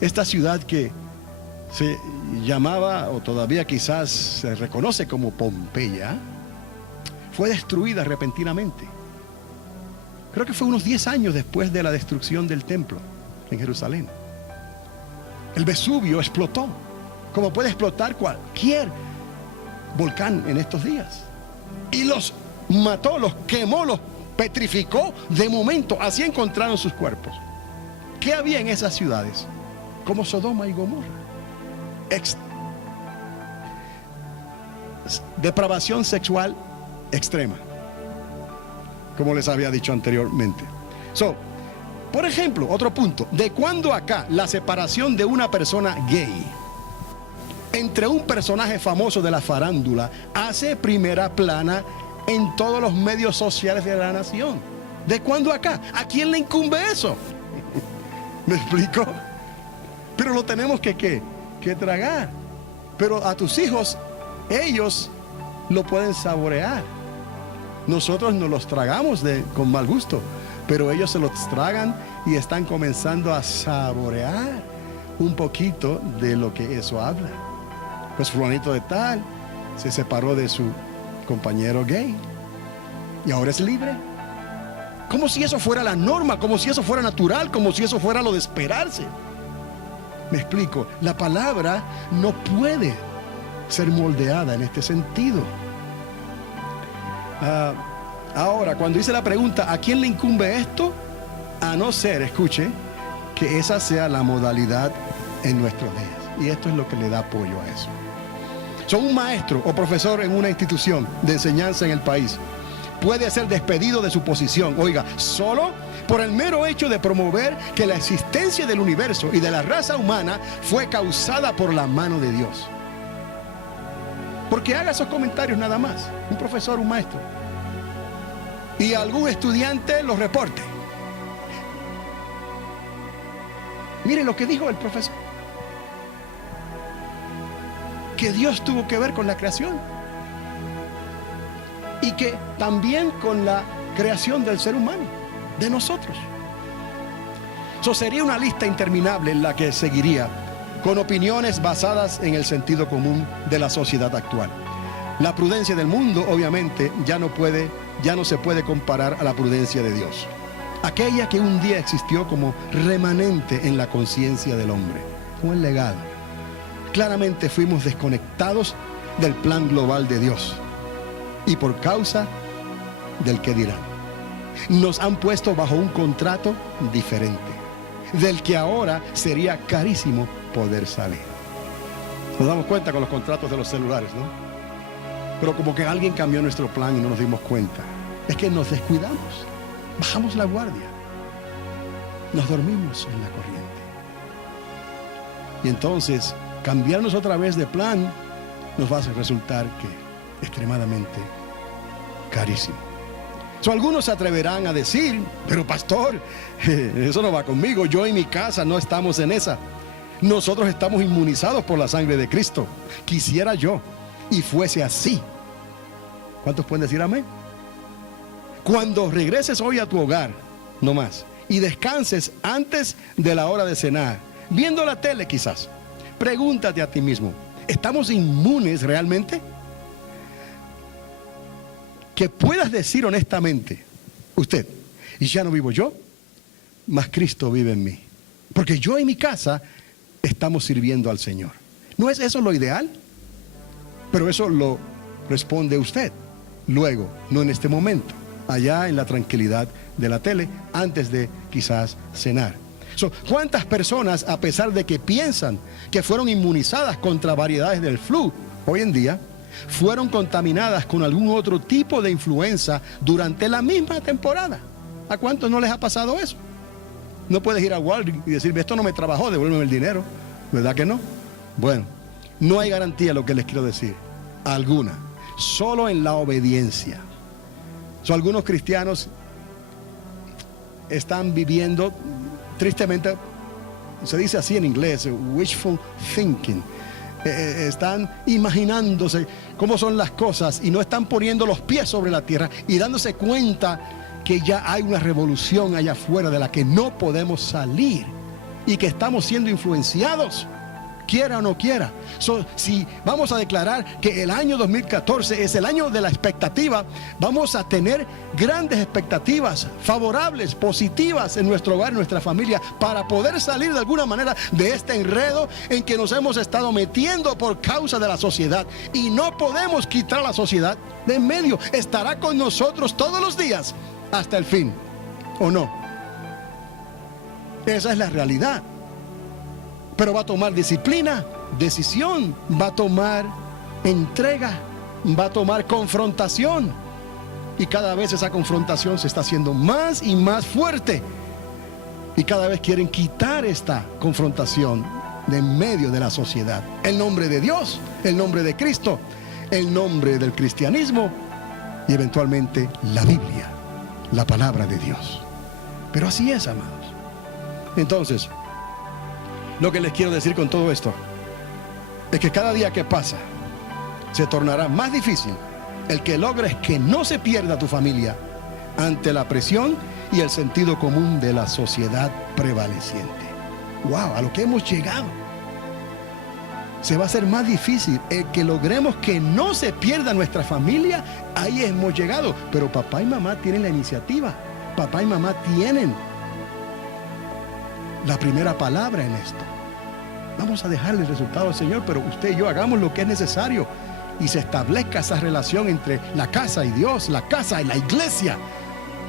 esta ciudad que se llamaba, o todavía quizás se reconoce como Pompeya, fue destruida repentinamente? Creo que fue unos 10 años después de la destrucción del templo en Jerusalén. El Vesubio explotó, como puede explotar cualquier volcán en estos días. Y los mató, los quemó, los petrificó de momento. Así encontraron sus cuerpos. ¿Qué había en esas ciudades? Como Sodoma y Gomorra. Depravación sexual extrema, como les había dicho anteriormente. Por ejemplo, otro punto: ¿de cuándo acá la separación de una persona gay entre un personaje famoso de la farándula hace primera plana en todos los medios sociales de la nación? ¿De cuándo acá? ¿A quién le incumbe eso? ¿Me explico? Pero lo tenemos que tragar. Pero a tus hijos, ellos lo pueden saborear. Nosotros nos los tragamos con mal gusto, pero ellos se los tragan y están comenzando a saborear un poquito de lo que eso habla. Pues fulanito de tal se separó de su compañero gay y ahora es libre. Como si eso fuera la norma, como si eso fuera natural, como si eso fuera lo de esperarse. Me explico, la palabra no puede ser moldeada en este sentido. Ahora, cuando hice la pregunta, ¿a quién le incumbe esto? A no ser, escuche, que esa sea la modalidad en nuestros días. Y esto es lo que le da apoyo a eso. Un maestro o profesor en una institución de enseñanza en el país puede ser despedido de su posición, oiga, solo por el mero hecho de promover que la existencia del universo y de la raza humana fue causada por la mano de Dios. Porque haga esos comentarios nada más, un profesor, un maestro, y algún estudiante los reporte. Mire lo que dijo el profesor: que Dios tuvo que ver con la creación y que también con la creación del ser humano, de nosotros. Eso sería una lista interminable en la que seguiría, con opiniones basadas en el sentido común de la sociedad actual. La prudencia del mundo, obviamente, ya no se puede comparar a la prudencia de Dios, aquella que un día existió como remanente en la conciencia del hombre, como el legado. Claramente fuimos desconectados del plan global de Dios, y por causa del qué dirán, nos han puesto bajo un contrato diferente, del que ahora sería carísimo poder salir. Nos damos cuenta con los contratos de los celulares, ¿no? Pero como que alguien cambió nuestro plan y no nos dimos cuenta. Es que nos descuidamos, bajamos la guardia, nos dormimos en la corriente. Y entonces, cambiarnos otra vez de plan nos va a resultar que extremadamente carísimo. Algunos se atreverán a decir, pero pastor, eso no va conmigo, yo y mi casa no estamos en esa. Nosotros estamos inmunizados por la sangre de Cristo. Quisiera yo y fuese así. ¿Cuántos pueden decir amén? Cuando regreses hoy a tu hogar, no más, y descanses antes de la hora de cenar, viendo la tele quizás, pregúntate a ti mismo, ¿estamos inmunes realmente? Que puedas decir honestamente, usted, y ya no vivo yo, mas Cristo vive en mí. Porque yo y mi casa estamos sirviendo al Señor. ¿No es eso lo ideal? Pero eso lo responde usted. Luego, no en este momento, allá en la tranquilidad de la tele, antes de quizás cenar. ¿Cuántas personas, a pesar de que piensan que fueron inmunizadas contra variedades del flu, hoy en día fueron contaminadas con algún otro tipo de influenza durante la misma temporada? ¿A cuántos no les ha pasado eso? No puedes ir a Walgreens y decir, esto no me trabajó, devuélveme el dinero. ¿Verdad que no? Bueno, no hay garantía, lo que les quiero decir, alguna, solo en la obediencia. Algunos cristianos están viviendo, tristemente, se dice así en inglés, wishful thinking. Están imaginándose cómo son las cosas y no están poniendo los pies sobre la tierra y dándose cuenta que ya hay una revolución allá afuera de la que no podemos salir y que estamos siendo influenciados, quiera o no quiera. Si vamos a declarar que el año 2014 es el año de la expectativa, vamos a tener grandes expectativas favorables, positivas en nuestro hogar, en nuestra familia, para poder salir de alguna manera de este enredo en que nos hemos estado metiendo por causa de la sociedad. Y no podemos quitar a la sociedad de en medio. Estará con nosotros todos los días hasta el fin, ¿o no? Esa es la realidad. Pero va a tomar disciplina, decisión, va a tomar entrega, va a tomar confrontación. Y cada vez esa confrontación se está haciendo más y más fuerte. Y cada vez quieren quitar esta confrontación de en medio de la sociedad. El nombre de Dios, el nombre de Cristo, el nombre del cristianismo y eventualmente la Biblia, la palabra de Dios. Pero así es, amados. Entonces, lo que les quiero decir con todo esto es que cada día que pasa se tornará más difícil el que logres que no se pierda tu familia ante la presión y el sentido común de la sociedad prevaleciente. ¡Wow! A lo que hemos llegado. Se va a hacer más difícil el que logremos que no se pierda nuestra familia. Ahí hemos llegado. Pero papá y mamá tienen la iniciativa. Papá y mamá tienen la primera palabra en esto. Vamos a dejarle el resultado al Señor, pero usted y yo hagamos lo que es necesario y se establezca esa relación entre la casa y Dios, la casa y la iglesia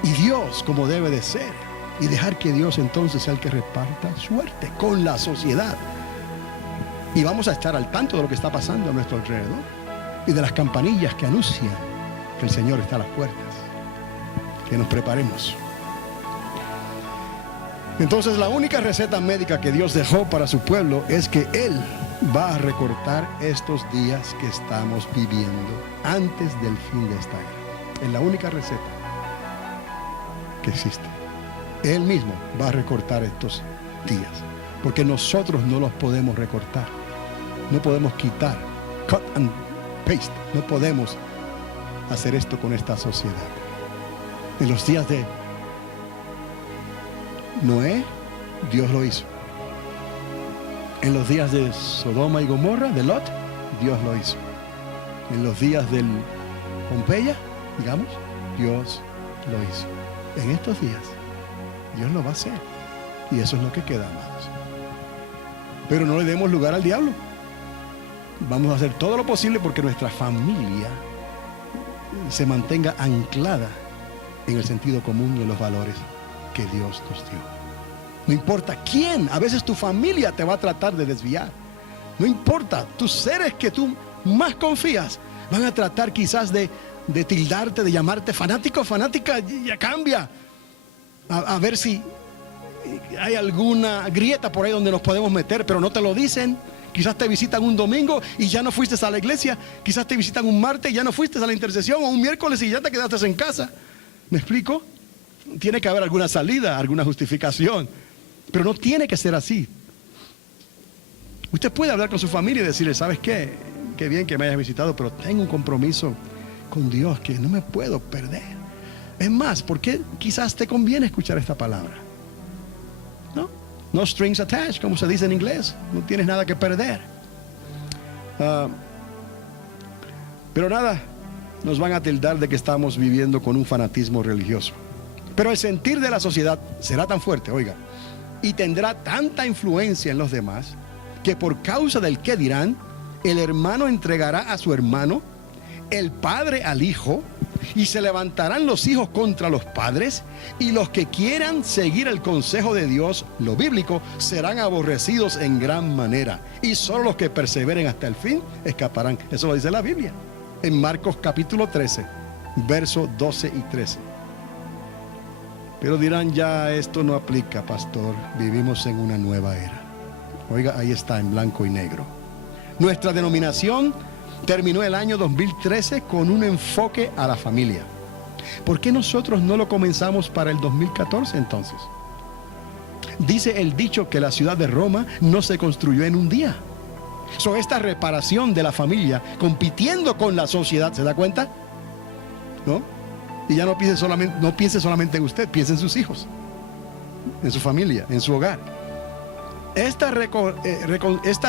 y Dios como debe de ser, y dejar que Dios entonces sea el que reparta suerte con la sociedad. Y vamos a estar al tanto de lo que está pasando a nuestro alrededor y de las campanillas que anuncian que el Señor está a las puertas. Que nos preparemos. Entonces, la única receta médica que Dios dejó para su pueblo es que Él va a recortar estos días que estamos viviendo antes del fin de esta era. Es la única receta que existe. Él mismo va a recortar estos días, porque nosotros no los podemos recortar. No podemos quitar, cut and paste. No podemos hacer esto con esta sociedad. En los días de Noé, Dios lo hizo. En los días de Sodoma y Gomorra, de Lot, Dios lo hizo. En los días del Pompeya, digamos, Dios lo hizo. En estos días, Dios lo va a hacer. Y eso es lo que queda, amados. Pero no le demos lugar al diablo. Vamos a hacer todo lo posible porque nuestra familia se mantenga anclada en el sentido común y en los valores que Dios nos dio. No importa quién, a veces tu familia te va a tratar de desviar. No importa, tus seres que tú más confías van a tratar quizás de tildarte, de llamarte fanático, fanática, ya cambia. A ver si hay alguna grieta por ahí donde nos podemos meter, pero no te lo dicen. Quizás te visitan un domingo y ya no fuiste a la iglesia. Quizás te visitan un martes y ya no fuiste a la intercesión, o un miércoles y ya te quedaste en casa. ¿Me explico? Tiene que haber alguna salida, alguna justificación, pero no tiene que ser así. Usted puede hablar con su familia y decirle: ¿sabes qué? Qué bien que me hayas visitado, pero tengo un compromiso con Dios que no me puedo perder. Es más, ¿por qué quizás te conviene escuchar esta palabra? No strings attached, como se dice en inglés. No tienes nada que perder. Pero nada, nos van a tildar de que estamos viviendo con un fanatismo religioso. Pero el sentir de la sociedad será tan fuerte, oiga, y tendrá tanta influencia en los demás, que por causa del qué dirán, el hermano entregará a su hermano, el padre al hijo, y se levantarán los hijos contra los padres, y los que quieran seguir el consejo de Dios, lo bíblico, serán aborrecidos en gran manera, y solo los que perseveren hasta el fin escaparán. Eso lo dice la Biblia en Marcos capítulo 13, versos 12 y 13. Pero dirán: ya esto no aplica, pastor, vivimos en una nueva era. Oiga, ahí está en blanco y negro. Nuestra denominación terminó el año 2013 con un enfoque a la familia. ¿Por qué nosotros no lo comenzamos para el 2014 entonces? Dice el dicho que la ciudad de Roma no se construyó en un día. Esta reparación de la familia compitiendo con la sociedad, ¿se da cuenta? ¿No? Y ya no piense solamente en usted, piense en sus hijos, en su familia, en su hogar. Esta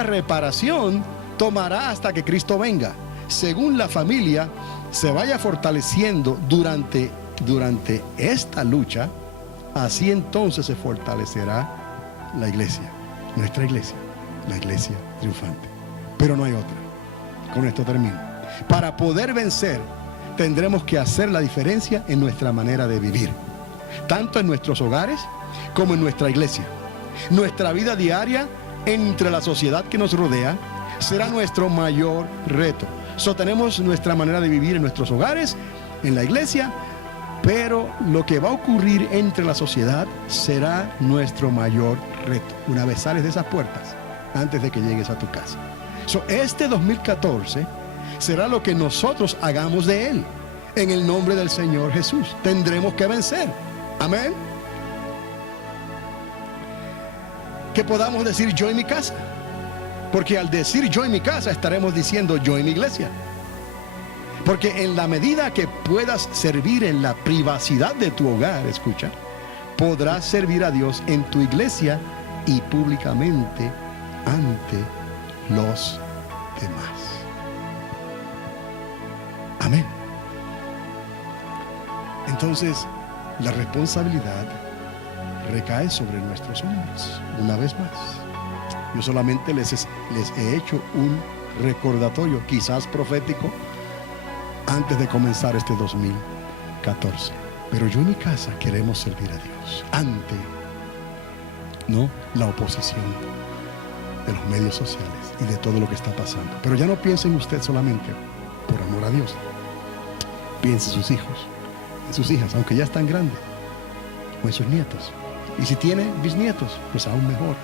reparación tomará hasta que Cristo venga, según la familia se vaya fortaleciendo durante esta lucha. Así entonces se fortalecerá la iglesia, nuestra iglesia, la iglesia triunfante. Pero no hay otra. Con esto termino. Para poder vencer, tendremos que hacer la diferencia en nuestra manera de vivir, tanto en nuestros hogares como en nuestra iglesia. Nuestra vida diaria entre la sociedad que nos rodea será nuestro mayor reto. Tenemos nuestra manera de vivir en nuestros hogares, en la iglesia, pero lo que va a ocurrir entre la sociedad será nuestro mayor reto una vez sales de esas puertas, antes de que llegues a tu casa. Este 2014 será lo que nosotros hagamos de él. En el nombre del Señor Jesús tendremos que vencer. Amén. Que podamos decir: yo en mi casa. Porque al decir yo en mi casa, estaremos diciendo yo en mi iglesia. Porque en la medida que puedas servir en la privacidad de tu hogar, escucha, podrás servir a Dios en tu iglesia y públicamente ante los demás. Amén. Entonces, la responsabilidad recae sobre nuestros hombros, una vez más. Yo solamente les he hecho un recordatorio, quizás profético, antes de comenzar este 2014. Pero yo en mi casa queremos servir a Dios ante la oposición de los medios sociales y de todo lo que está pasando. Pero ya no piense en usted solamente por amor a Dios. Piense en sus hijos, en sus hijas, aunque ya están grandes, o en sus nietos. Y si tiene bisnietos, pues aún mejor.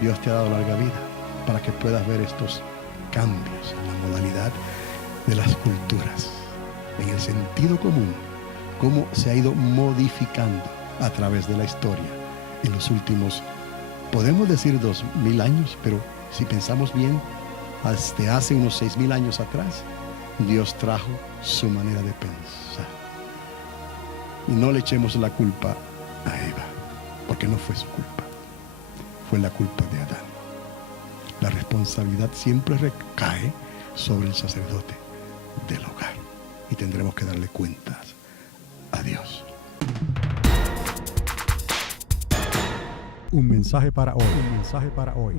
Dios te ha dado larga vida para que puedas ver estos cambios en la modalidad de las culturas, en el sentido común, cómo se ha ido modificando a través de la historia en los últimos, podemos decir 2000 años, pero si pensamos bien, hasta hace unos 6000 años atrás, Dios trajo su manera de pensar. Y no le echemos la culpa a Eva, porque no fue su culpa. fue la culpa de Adán. La responsabilidad siempre recae sobre el sacerdote del hogar y tendremos que darle cuentas a Dios. Un mensaje para hoy. Un mensaje para hoy.